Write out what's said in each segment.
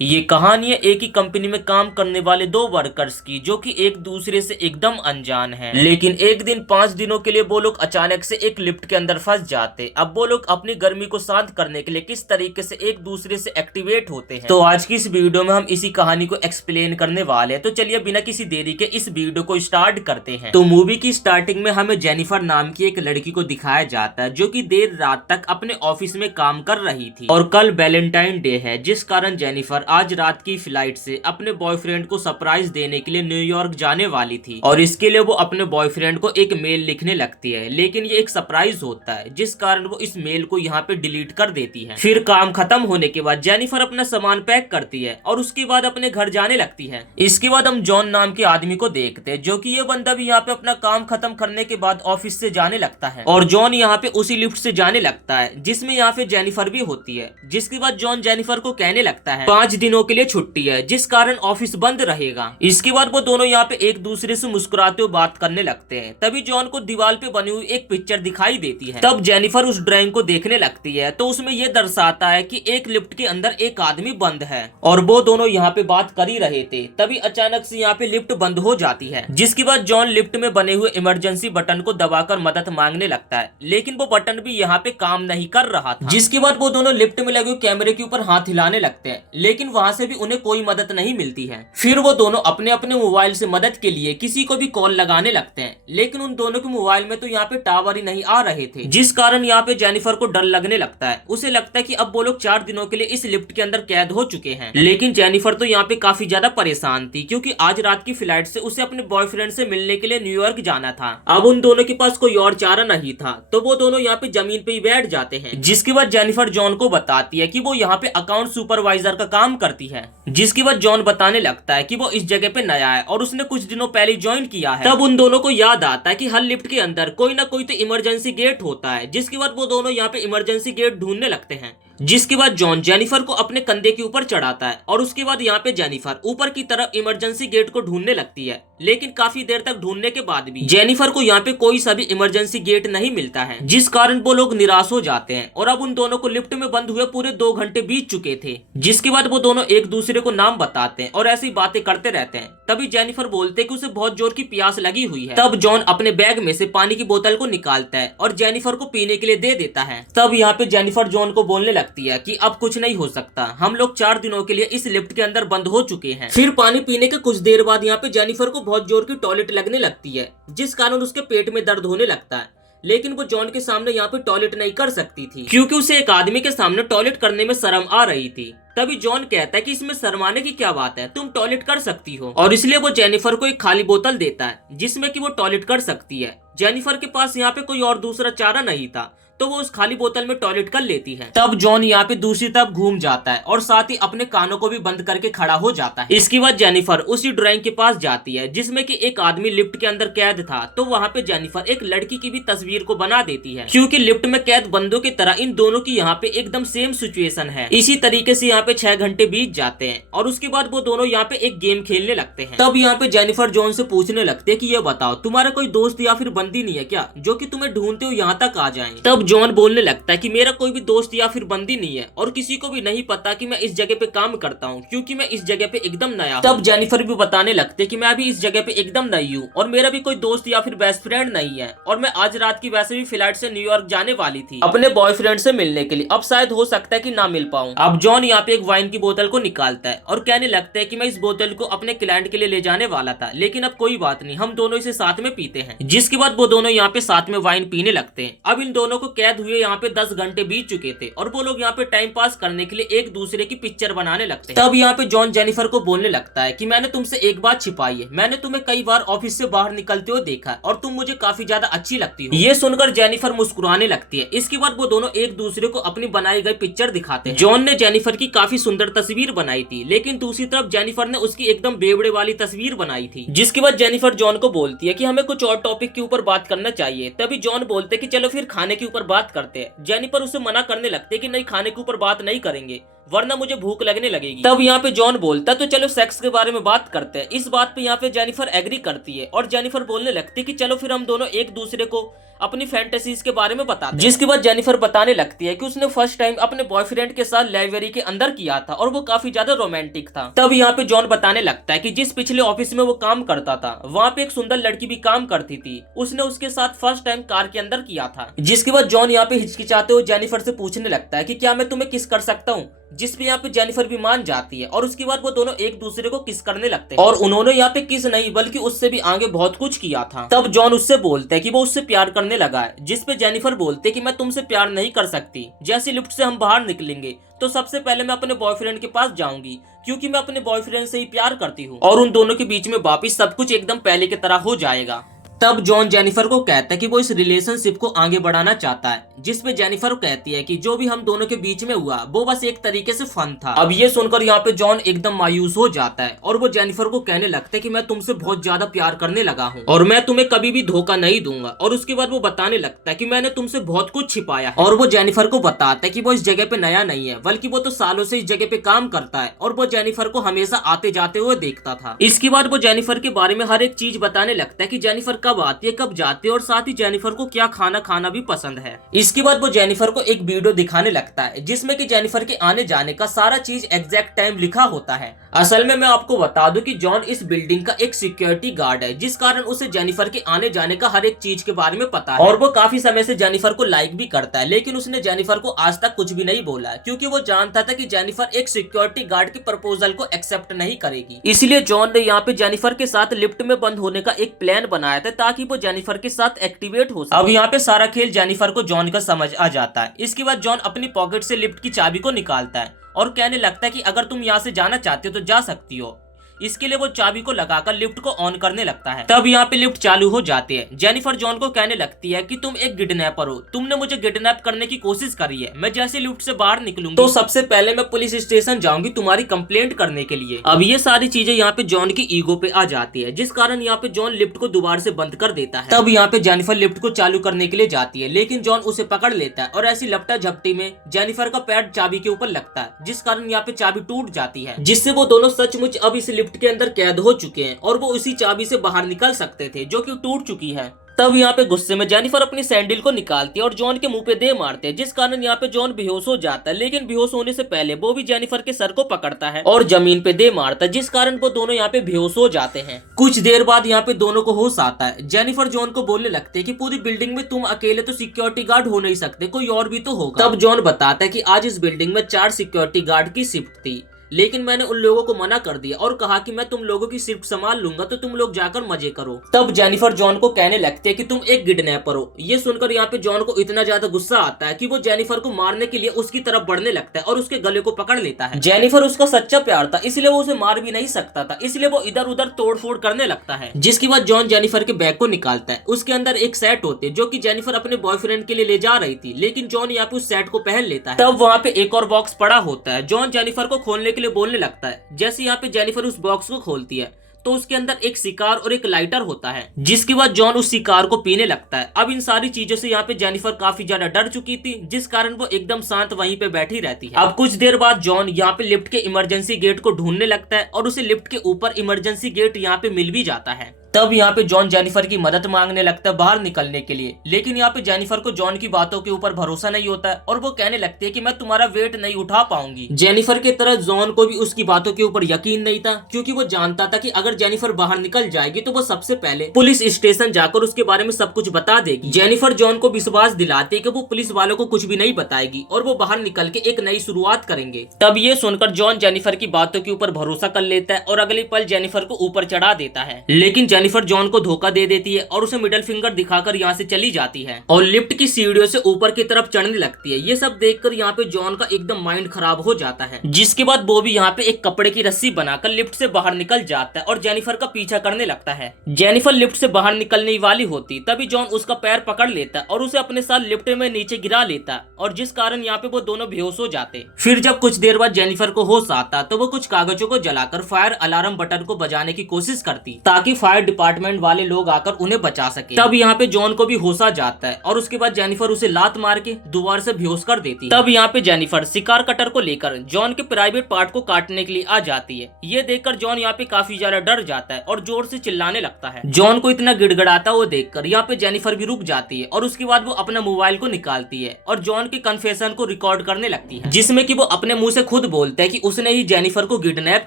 ये कहानी है एक ही कंपनी में काम करने वाले दो वर्कर्स की, जो कि एक दूसरे से एकदम अनजान हैं। लेकिन एक दिन 5 दिनों के लिए वो लोग अचानक से एक लिफ्ट के अंदर फंस जाते। अब वो लोग अपनी गर्मी को शांत करने के लिए किस तरीके से एक दूसरे से एक्टिवेट होते हैं, तो आज की इस वीडियो में हम इसी कहानी को एक्सप्लेन करने वाले हैं। तो चलिए बिना किसी देरी के इस वीडियो को स्टार्ट करते हैं। तो मूवी की स्टार्टिंग में हमें जेनिफर नाम की एक लड़की को दिखाया जाता है, जो कि देर रात तक अपने ऑफिस में काम कर रही थी। और कल वैलेंटाइन डे है, जिस कारण जेनिफर आज रात की फ्लाइट से अपने बॉयफ्रेंड को सरप्राइज देने के लिए न्यूयॉर्क जाने वाली थी। और इसके लिए वो अपने बॉयफ्रेंड को एक मेल लिखने लगती है, लेकिन ये एक सरप्राइज होता है, जिस कारण वो इस मेल को यहाँ पे डिलीट कर देती है। फिर काम खत्म होने के बाद जेनिफर अपना सामान पैक करती है और उसके बाद अपने घर जाने लगती है। इसके बाद हम जॉन नाम के आदमी को देखते हैं, जो कि ये बंदा भी यहाँ पे अपना काम खत्म करने के बाद ऑफिस से जाने लगता है। और जॉन यहाँ पे उसी लिफ्ट से जाने लगता है जिसमें यहाँ पे जेनिफर भी होती है। जिसके बाद जॉन जेनिफर को कहने लगता है 5 दिनों के लिए छुट्टी है, जिस कारण ऑफिस बंद रहेगा। इसके बाद वो दोनों यहाँ पे एक दूसरे से मुस्कुराते हुए बात करने लगते हैं। तभी जॉन को दीवार पे बनी हुई एक पिक्चर दिखाई देती है। तब जेनिफर उस ड्राइंग को देखने लगती है, तो उसमें ये दर्शाता है कि एक लिफ्ट के अंदर एक आदमी बंद है और वो दोनों यहाँ पे बात कर ही रहे थे। तभी अचानक से यहाँ पे लिफ्ट बंद हो जाती है, जिसके बाद जॉन लिफ्ट में बने हुए इमरजेंसी बटन को दबाकर मदद मांगने लगता है, लेकिन वो बटन भी यहाँ पे काम नहीं कर रहा था। जिसके बाद वो दोनों लिफ्ट में लगे हुए कैमरे के ऊपर हाथ हिलाने लगते हैं, लेकिन वहां से भी उन्हें कोई मदद नहीं मिलती है। फिर वो दोनों अपने अपने मोबाइल से मदद के लिए किसी को भी कॉल लगाने लगते हैं, लेकिन उन दोनों के मोबाइल में तो यहाँ पे टावर ही नहीं आ रहे थे, जिस कारण यहाँ पे जेनिफर को डर लगने लगता है। उसे लगता है कि अब वो लोग 4 दिनों के लिए इस लिफ्ट के अंदर कैद हो चुके हैं। लेकिन जेनिफर तो यहाँ पे काफी ज्यादा परेशान थी, क्योंकि आज रात की फ्लाइट से उसे अपने बॉयफ्रेंड से मिलने के लिए न्यूयॉर्क जाना था। अब उन दोनों के पास कोई और चारा नहीं था, तो वो दोनों यहाँ पे जमीन पे ही बैठ जाते हैं। जिसके बाद जेनिफर जॉन को बताती है कि वो यहाँ पे अकाउंट सुपरवाइजर का काम करती है। जिसके बाद जॉन बताने लगता है कि वो इस जगह पे नया है और उसने कुछ दिनों पहले ज्वाइन किया है। तब उन दोनों को याद आता है कि हर लिफ्ट के अंदर कोई ना कोई तो इमरजेंसी गेट होता है। जिसके बाद वो दोनों यहाँ पे इमरजेंसी गेट ढूंढने लगते हैं। जिसके बाद जॉन जेनिफर को अपने कंधे के ऊपर चढ़ाता है और उसके बाद यहाँ पे जेनिफर ऊपर की तरफ इमरजेंसी गेट को ढूंढने लगती है। लेकिन काफी देर तक ढूंढने के बाद भी जेनिफर को यहाँ पे कोई सा भी इमरजेंसी गेट नहीं मिलता है, जिस कारण वो लोग निराश हो जाते हैं। और अब उन दोनों को लिफ्ट में बंद हुए पूरे 2 घंटे बीत चुके थे। जिसके बाद वो दोनों एक दूसरे को नाम बताते हैं और ऐसी बातें करते रहते हैं। तभी जेनिफर बोलते हैं कि उसे बहुत जोर की प्यास लगी हुई है। तब जॉन अपने बैग में से पानी की बोतल को निकालता है और जेनिफर को पीने के लिए दे देता है। तब यहाँ पे जेनिफर जॉन को बोलने लगती है कि अब कुछ नहीं हो सकता, हम लोग 4 दिनों के लिए इस लिफ्ट के अंदर बंद हो चुके हैं। फिर पानी पीने के कुछ देर बाद यहाँ पे जेनिफर को बहुत जोर की टॉयलेट लगने लगती है, जिस कारण उसके पेट में दर्द होने लगता है। लेकिन वो जॉन के सामने यहाँ पे टॉयलेट नहीं कर सकती थी, क्योंकि उसे एक आदमी के सामने टॉयलेट करने में शर्म आ रही थी। तभी जॉन कहता है कि इसमें शर्माने की क्या बात है, तुम टॉयलेट कर सकती हो। और इसलिए वो जेनिफर को एक खाली बोतल देता है, जिसमें कि वो टॉयलेट कर सकती है। जेनिफर के पास यहाँ पे कोई और दूसरा चारा नहीं था, तो वो उस खाली बोतल में टॉयलेट कर लेती है। तब जॉन यहाँ पे दूसरी तरफ घूम जाता है और साथ ही अपने कानों को भी बंद करके खड़ा हो जाता है। इसके बाद जेनिफर उसी ड्राइंग के पास जाती है, जिसमें कि एक आदमी लिफ्ट के अंदर कैद था। तो वहाँ पे जेनिफर एक लड़की की भी तस्वीर को बना देती है, क्योंकि लिफ्ट में कैद बंदों की तरह इन दोनों की यहाँ पे एकदम सेम सिचुएशन है। इसी तरीके से यहाँ पे 6 घंटे बीत जाते हैं और उसके बाद वो दोनों यहाँ पे एक गेम खेलने लगते हैं। तब यहाँ पे जेनिफर जॉन से पूछने लगते हैं कि ये बताओ, तुम्हारा कोई दोस्त या फिर बंदी नहीं है क्या, जो कि तुम्हें ढूंढते हुए यहाँ तक आ जाए। तब जॉन बोलने लगता है कि मेरा कोई भी दोस्त या फिर बंदी नहीं है और किसी को भी नहीं पता कि मैं इस जगह पे काम करता हूँ, क्योंकि मैं इस जगह पे एकदम नया। तब जेनिफर भी बताने लगते हैं कि मैं अभी इस जगह पे एकदम नई हूँ और मेरा भी कोई दोस्त या फिर बेस्ट फ्रेंड नहीं है, और मैं आज रात की वैसे भी फ्लाइट से न्यूयॉर्क जाने वाली थी अपने बॉयफ्रेंड से मिलने के लिए। अब शायद हो सकता है कि ना मिल पाऊँ। अब जॉन यहाँ पे एक वाइन की बोतल को निकालता है और कहने लगता है कि मैं इस बोतल को अपने क्लाइंट के लिए ले जाने वाला था, लेकिन अब कोई बात नहीं, हम दोनों इसे साथ में पीते हैं। जिसके बाद वो दोनों यहाँ पे साथ में वाइन पीने लगते हैं। अब इन दोनों को कैद हुए यहाँ पे 10 घंटे बीत चुके थे और वो लोग यहाँ पे टाइम पास करने के लिए एक दूसरे की पिक्चर बनाने लगते हैं। तब यहाँ पे जॉन जेनिफर को बोलने लगता है कि मैंने तुमसे एक बात छिपाई है, मैंने तुम्हें कई बार ऑफिस से बाहर निकलते हुए देखा है और तुम मुझे काफी ज्यादा अच्छी लगती हो। ये सुनकर जेनिफर मुस्कुराने लगती है। इसके बाद वो दोनों एक दूसरे को अपनी बनाई गई पिक्चर दिखाते हैं। जॉन ने जेनिफर की काफी सुंदर तस्वीर बनाई थी, लेकिन दूसरी तरफ जेनिफर ने उसकी एकदम बेवड़े वाली तस्वीर बनाई थी। जिसके बाद जेनिफर जॉन को बोलती है कि हमें कुछ और टॉपिक के ऊपर बात करना चाहिए। तभी जॉन बोलते कि चलो फिर खाने के ऊपर बात करते हैं। जेनिफर उसे मना करने लगते कि नहीं, खाने के ऊपर बात नहीं करेंगे। वरना मुझे भूख लगने लगेगी। तब यहाँ पे जॉन बोलता तो चलो सेक्स के बारे में बात करते हैं। इस बात पे यहाँ पे जेनिफर एग्री करती है और जेनिफर बोलने लगती है कि चलो फिर हम दोनों एक दूसरे को अपनी फैंटेसीज के बारे में बताते हैं। जिसके बाद जेनिफर बताने लगती है कि उसने फर्स्ट टाइम अपने बॉयफ्रेंड के साथ लाइब्रेरी के अंदर किया था और वो काफी ज्यादा रोमांटिक था। तब यहाँ पे जॉन बताने लगता है कि जिस पिछले ऑफिस में वो काम करता था वहाँ पे एक सुंदर लड़की भी काम करती थी, उसने उसके साथ फर्स्ट टाइम कार के अंदर किया था। जिसके बाद जॉन यहाँ पे हिचकिचाते हुए जेनिफर से पूछने लगता है कि क्या मैं तुम्हें किस कर सकता हूँ, जिसपे यहाँ पे जेनिफर भी मान जाती है और उसके बाद वो दोनों एक दूसरे को किस करने लगते हैं। और उन्होंने यहाँ पे किस नहीं बल्कि उससे भी आगे बहुत कुछ किया था। तब जॉन उससे बोलते है कि वो उससे प्यार करने लगा है, जिसपे जेनिफर बोलते कि मैं तुमसे प्यार नहीं कर सकती। जैसे लिफ्ट से हम बाहर निकलेंगे तो सबसे पहले मैं अपने बॉयफ्रेंड के पास जाऊंगी क्योंकि मैं अपने बॉयफ्रेंड से ही प्यार करती हूँ और उन दोनों के बीच में वापिस सब कुछ एकदम पहले की तरह हो जाएगा। तब जॉन जेनिफर को कहता है कि वो इस रिलेशनशिप को आगे बढ़ाना चाहता है, जिसपे जेनिफर कहती है कि जो भी हम दोनों के बीच में हुआ वो बस एक तरीके से फन था। अब ये सुनकर यहाँ पे जॉन एकदम मायूस हो जाता है और वो जेनिफर को कहने लगता है कि मैं तुमसे बहुत ज्यादा प्यार करने लगा हूँ और मैं तुम्हें कभी भी धोखा नहीं दूंगा। और उसके बाद वो बताने लगता है कि मैंने तुमसे बहुत कुछ छिपाया है। और वो जेनिफर को बताता है कि वो इस जगह पे नया नहीं है बल्कि वो तो सालों से इस जगह पे काम करता है और वो जेनिफर को हमेशा आते जाते हुए देखता था। इसके बाद वो जेनिफर के बारे में हर एक चीज बताने लगता है कि जेनिफर कब आती है कब जाती है और साथ ही जेनिफर को क्या खाना खाना भी पसंद है। इसके बाद वो जेनिफर को एक वीडियो दिखाने लगता है जिसमें कि जेनिफर के आने जाने का सारा चीज एग्जैक्ट टाइम लिखा होता है। असल में मैं आपको बता दूं कि जॉन इस बिल्डिंग का एक सिक्योरिटी गार्ड है, जिस कारण उसे जेनिफर के आने जाने का हर एक चीज के बारे में पता है और वो काफी समय से जेनिफर को लाइक भी करता है, लेकिन उसने जेनिफर को आज तक कुछ भी नहीं बोला क्योंकि वो जानता था कि जेनिफर एक सिक्योरिटी गार्ड के प्रपोजल को एक्सेप्ट नहीं करेगी। इसलिए जॉन ने यहाँ पे जेनिफर के साथ लिफ्ट में बंद होने का एक प्लान बनाया था ताकि वो जेनिफर के साथ एक्टिवेट हो सके। अब यहाँ पे सारा खेल जेनिफर को जॉन का समझ आ जाता है। इसके बाद जॉन अपनी पॉकेट से लिफ्ट की चाबी को निकालता है और कहने लगता है कि अगर तुम यहाँ से जाना चाहते हो तो जा सकती हो। इसके लिए वो चाबी को लगाकर लिफ्ट को ऑन करने लगता है। तब यहाँ पे लिफ्ट चालू हो जाती है। जेनिफर जॉन को कहने लगती है कि तुम एक किडनैपर हो, तुमने मुझे किडनैप करने की कोशिश करी है। मैं जैसे लिफ्ट से बाहर निकलूंगी तो सबसे पहले मैं पुलिस स्टेशन जाऊंगी तुम्हारी कंप्लेंट करने के लिए। अब ये सारी चीजें यहाँ पे जॉन की ईगो पे आ जाती है, जिस कारण यहाँ पे जॉन लिफ्ट को दोबारा से बंद कर देता है। तब यहाँ पे जेनिफर लिफ्ट को चालू करने के लिए जाती है, लेकिन जॉन उसे पकड़ लेता है और ऐसी लपटा झपटी में जेनिफर का पैर चाबी के ऊपर लगता है, जिस कारण यहाँ पे चाबी टूट जाती है, जिससे वो दोनों सचमुच अब इस लिफ्ट के अंदर कैद हो चुके हैं और वो उसी चाबी से बाहर निकल सकते थे जो कि टूट चुकी है। तब यहाँ पे गुस्से में जेनिफर अपनी सैंडल को निकालती है और जॉन के मुंह पे दे मारते हैं, जिस कारण यहाँ पे जॉन बेहोश हो जाता है। लेकिन बेहोश होने से पहले वो भी जेनिफर के सर को पकड़ता है और जमीन पे दे मारता है, जिस कारण वो दोनों यहाँ पे बेहोश हो जाते हैं। कुछ देर बाद यहाँ पे दोनों को होश आता है। जेनिफर जॉन को बोलने लगते हैं कि पूरी बिल्डिंग में तुम अकेले तो सिक्योरिटी गार्ड हो नहीं सकते, कोई और भी तो होगा। तब जॉन बताता है कि आज इस बिल्डिंग में 4 सिक्योरिटी गार्ड की शिफ्ट थी, लेकिन मैंने उन लोगों को मना कर दिया और कहा कि मैं तुम लोगों की शिफ्ट संभाल लूंगा तो तुम लोग जाकर मजे करो। तब जेनिफर जॉन को कहने लगते हैं कि तुम एक किडनैपर हो। ये सुनकर यहाँ पे जॉन को इतना ज्यादा गुस्सा आता है कि वो जेनिफर को मारने के लिए उसकी तरफ बढ़ने लगता है और उसके गले को पकड़ लेता है। जेनिफर उसका सच्चा प्यार था, इसलिए वो उसे मार भी नहीं सकता था, इसलिए वो इधर उधर तोड़ फोड़ करने लगता है। जिसके बाद जॉन जेनिफर के बैग को निकालता है। उसके अंदर एक सेट होते जो कि जेनिफर अपने बॉयफ्रेंड के लिए ले जा रही थी, लेकिन जॉन यहाँ पे उस सेट को पहन लेता है। तब वहाँ पे एक और बॉक्स पड़ा होता है। जॉन जेनिफर को खोलने के लिए बोलने लगता है। जैसे यहाँ पे जेनिफर उस बॉक्स को खोलती है तो उसके अंदर एक सिगार और एक लाइटर होता है, जिसके बाद जॉन उस सिगार को पीने लगता है। अब इन सारी चीजों से यहाँ पे जेनिफर काफी ज्यादा डर चुकी थी, जिस कारण वो एकदम शांत वहीं पे बैठी रहती है। अब कुछ देर बाद जॉन यहाँ पे लिफ्ट के इमरजेंसी गेट को ढूंढने लगता है और उसे लिफ्ट के ऊपर इमरजेंसी गेट यहाँ पे मिल भी जाता है। तब यहाँ पे जॉन जेनिफर की मदद मांगने लगता है बाहर निकलने के लिए, लेकिन यहाँ पे जेनिफर को जॉन की बातों के ऊपर भरोसा नहीं होता है और वो कहने लगती है कि मैं तुम्हारा वेट नहीं उठा पाऊंगी। जेनिफर के तरह जॉन को भी उसकी बातों के ऊपर यकीन नहीं था, क्योंकि वो जानता था कि अगर जेनिफर बाहर निकल जाएगी तो वो सबसे पहले पुलिस स्टेशन जाकर उसके बारे में सब कुछ बता देगी। जेनिफर जॉन को विश्वास दिलाती है कि वो पुलिस वालों को कुछ भी नहीं बताएगी और वो बाहर निकल के एक नई शुरुआत करेंगे। तब ये सुनकर जॉन जेनिफर की बातों के ऊपर भरोसा कर लेता है और अगले पल जेनिफर को ऊपर चढ़ा देता है, लेकिन जेनिफर जॉन को धोखा दे देती है और उसे मिडिल फिंगर दिखाकर यहाँ से चली जाती है और लिफ्ट की सीढ़ियों से ऊपर की तरफ चढ़ने लगती है। ये सब देखकर यहाँ पे जॉन का एकदम माइंड खराब हो जाता है, जिसके बाद वो भी यहाँ पे एक कपड़े की रस्सी बनाकर लिफ्ट से बाहर निकल जाता है और जेनिफर का पीछा करने लगता है। जेनिफर लिफ्ट से बाहर निकलने वाली होती तभी जॉन उसका पैर पकड़ लेता और उसे अपने साथ लिफ्ट में नीचे गिरा लेता और जिस कारण यहाँ पे वो दोनों बेहोश हो जाते। फिर जब कुछ देर बाद जेनिफर को होश आता तो वो कुछ कागजों को जलाकर फायर अलार्म बटन को बजाने की कोशिश करती ताकि फायर डिपार्टमेंट वाले लोग आकर उन्हें बचा सके। तब यहाँ पे जॉन को भी होश आ जाता है और उसके बाद जेनिफर उसे लात मार के दोबारा से बेहोश कर देती है। तब यहाँ पे जेनिफर शिकार कटर को लेकर जॉन के प्राइवेट पार्ट को काटने के लिए आ जाती है। ये देखकर जॉन यहाँ पे काफी ज्यादा डर जाता है और जोर से चिल्लाने लगता है। जॉन को इतना गिड़गिड़ाता हुआ देखकर यहाँ पे जेनिफर भी रुक जाती है और उसके बाद वो अपना मोबाइल को निकालती है और जॉन के कन्फेशन को रिकॉर्ड करने लगती है, जिसमें कि वो अपने मुंह से खुद बोलते हैं कि उसने ही जेनिफर को किडनैप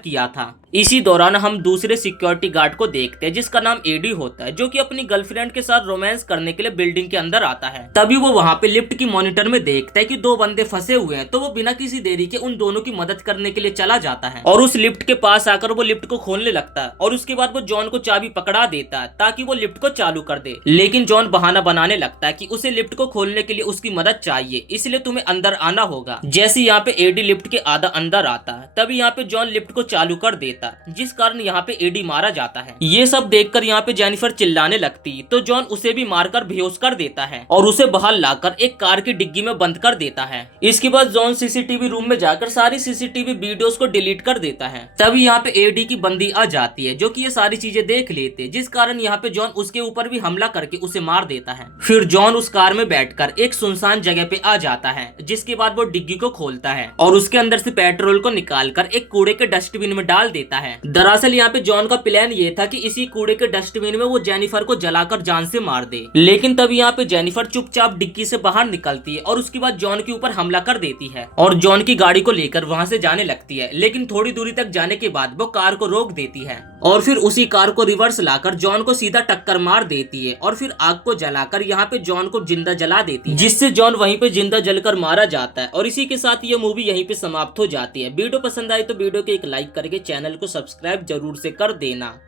किया था। इसी दौरान हम दूसरे सिक्योरिटी गार्ड को देखते हैं जिसका नाम एडी होता है, जो कि अपनी गर्लफ्रेंड के साथ रोमांस करने के लिए बिल्डिंग के अंदर आता है। तभी वो वहाँ पे लिफ्ट की मॉनिटर में देखता है कि दो बंदे फंसे हुए हैं, तो वो बिना किसी देरी के उन दोनों की मदद करने के लिए चला जाता है और उस लिफ्ट के पास आकर वो लिफ्ट को खोलने लगता है और उसके बाद वो जॉन को चाबी पकड़ा देता है ताकि वो लिफ्ट को चालू कर दे। लेकिन जॉन बहाना बनाने लगता है कि उसे लिफ्ट को खोलने के लिए उसकी मदद चाहिए, इसलिए तुम्हें अंदर आना होगा। जैसे यहाँ पे एडी लिफ्ट के आधा अंदर आता है तभी यहाँ पे जॉन लिफ्ट को चालू कर देता है, जिस कारण यहाँ पे एडी मारा जाता है। ये सब देखकर यहाँ पे जेनिफर चिल्लाने लगती तो जॉन उसे भी मारकर बेहोश कर देता है और उसे बाहर लाकर एक कार की डिग्गी में बंद कर देता है। इसके बाद जॉन सीसीटीवी रूम में जाकर सारी सीसीटीवी वीडियोस को डिलीट कर देता है। तभी यहाँ पे एडी की बंदी आ जाती है जो कि ये सारी चीजें देख लेते, जिस कारण यहाँ पे जॉन उसके ऊपर भी हमला करके उसे मार देता है। फिर जॉन उस कार में बैठकर एक सुनसान जगह पे आ जाता है, जिसके बाद वो डिग्गी को खोलता है और उसके अंदर से पेट्रोल को निकालकर एक कूड़े के डस्टबिन में डाल देता है। दरअसल यहाँ पे जॉन का प्लान ये था कि इसी कूड़े के डस्टबिन में वो जेनिफर को जलाकर जान से मार दे, लेकिन तभी यहाँ पे जेनिफर चुपचाप डिग्गी से बाहर निकलती है और उसके बाद जॉन के ऊपर हमला कर देती है और जॉन की गाड़ी को लेकर वहाँ से जाने लगती है। लेकिन थोड़ी दूरी तक जाने के बाद वो कार को रोक देती है और फिर उसी कार को रिवर्स लाकर जॉन को सीधा टक्कर मार देती है और फिर आग को जलाकर यहाँ पे जॉन को जिंदा जला देती है, जिससे जॉन वहीं पे जिंदा जलकर मारा जाता है। और इसी के साथ ये मूवी यहीं पे समाप्त हो जाती है। वीडियो पसंद आए तो वीडियो को एक लाइक करके चैनल को सब्सक्राइब जरूर से कर देना।